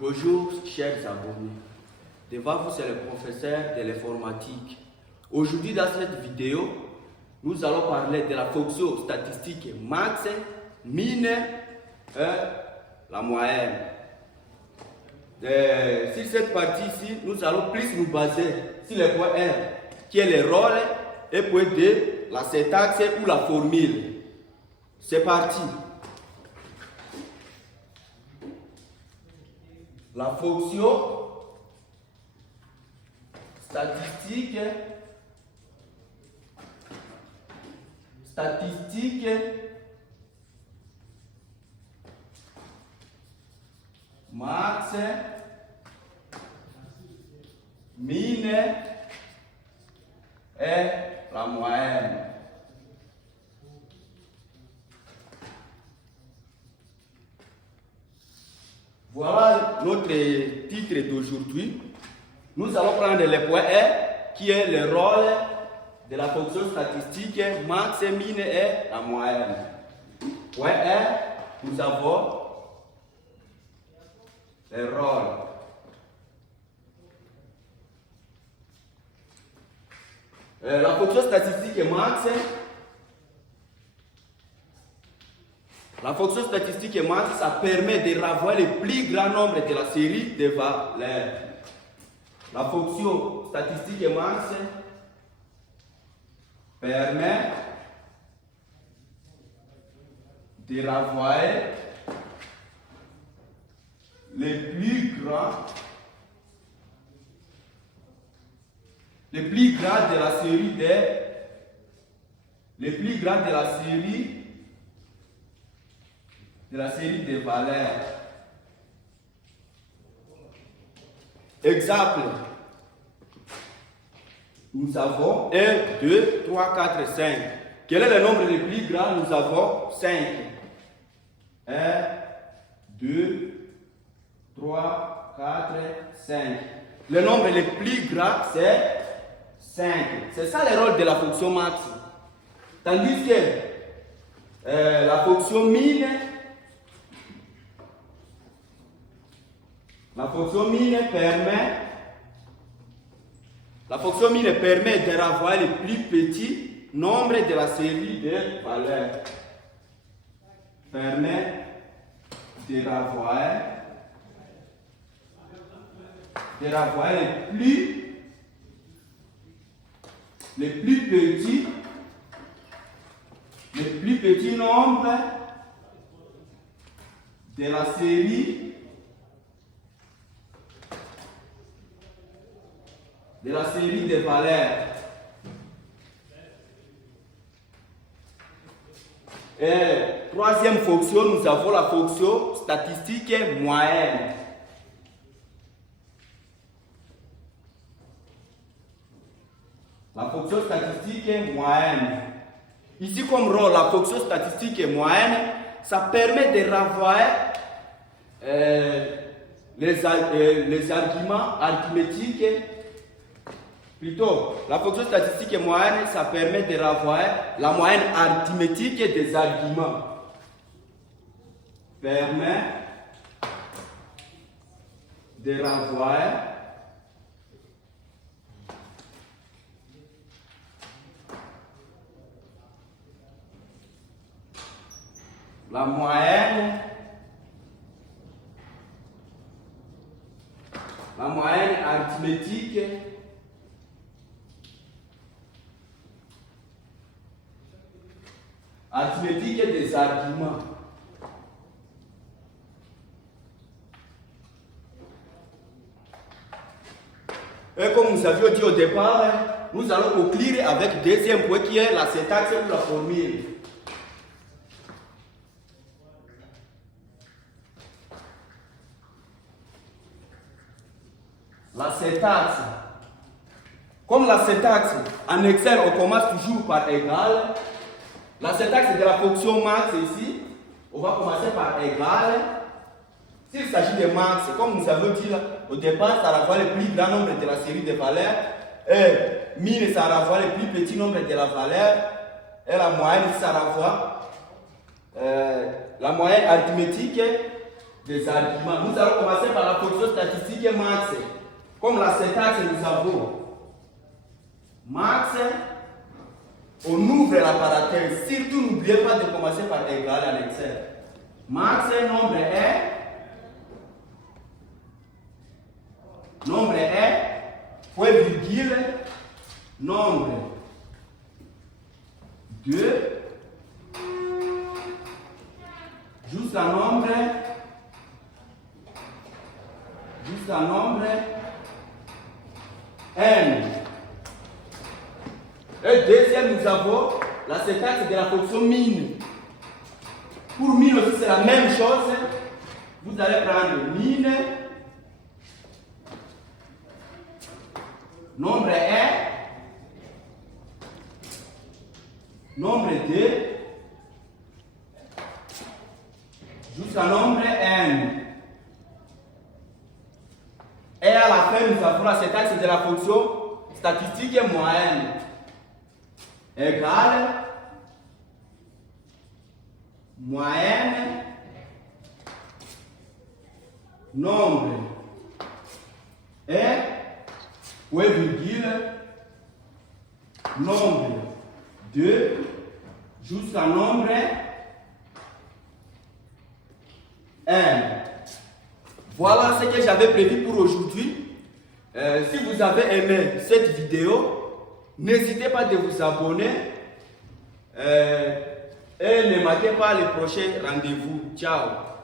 Bonjour chers abonnés, devant vous c'est le professeur de l'informatique. Aujourd'hui dans cette vidéo, nous allons parler de la fonction statistique max, min et la moyenne. Sur cette partie ici, nous allons plus nous baser sur le point R, qui est le rôle, et point D, la syntaxe ou la formule. C'est parti. La fonction statistique max, min et la moyenne. Voilà notre titre d'aujourd'hui. Nous allons prendre le point R qui est le rôle de la fonction statistique max, min et la moyenne. Point R, nous avons le rôle. La fonction statistique max. La fonction statistique max, ça permet de renvoyer le plus grand nombre de la série de valeurs. La fonction statistique max permet de renvoyer le plus grand de la série de valeurs. Exemple. Nous avons 1, 2, 3, 4, 5. Quel est le nombre le plus grand? Nous avons 5. 1, 2, 3, 4, 5. Le nombre le plus grand, c'est 5. C'est ça le rôle de la fonction max. Tandis que la fonction min, permet de renvoyer le plus petit nombre de la série de valeurs. Permet de renvoyer le plus petit nombre de la série de valeurs. Et troisième fonction, nous avons la fonction statistique moyenne. La fonction statistique moyenne. Ici, comme rôle, la fonction statistique moyenne, ça permet de renvoyer les arguments arithmétiques. Plutôt, la fonction statistique moyenne, ça permet de renvoyer la moyenne arithmétique des arguments. Permet de renvoyer la moyenne arithmétique des arguments. Et comme nous avions dit au départ, nous allons conclure avec le deuxième point qui est la syntaxe ou la formule. La syntaxe. Comme la syntaxe, en Excel, on commence toujours par égal. La syntaxe de la fonction max ici, on va commencer par égal. S'il s'agit de max, comme nous avons dit là, au départ, ça renvoie le plus grand nombre de la série de valeurs. Et min, ça renvoie le plus petit nombre de la valeur. Et la moyenne, ça renvoie la moyenne arithmétique des arguments. Nous allons commencer par la fonction fonction statistique max. Comme la syntaxe, nous avons max, on ouvre la parenthèse. Surtout, n'oubliez pas de commencer par égal en Excel. Max, nombre est, point virgule, nombre 2, jusqu'à nombre n. Et deuxième, nous avons la syntaxe de la fonction min. Pour min aussi, c'est la même chose. Vous allez prendre min, nombre est, nombre 2, jusqu'à nombre n. Et à la fin, nous avons la syntaxe de la fonction statistique moyenne égale moyenne nombre est point virgule nombre 2 jusqu'à nombre n. Voilà ce que j'avais prévu pour aujourd'hui. Si vous avez aimé cette vidéo, n'hésitez pas de vous abonner et ne manquez pas les prochains rendez-vous. Ciao!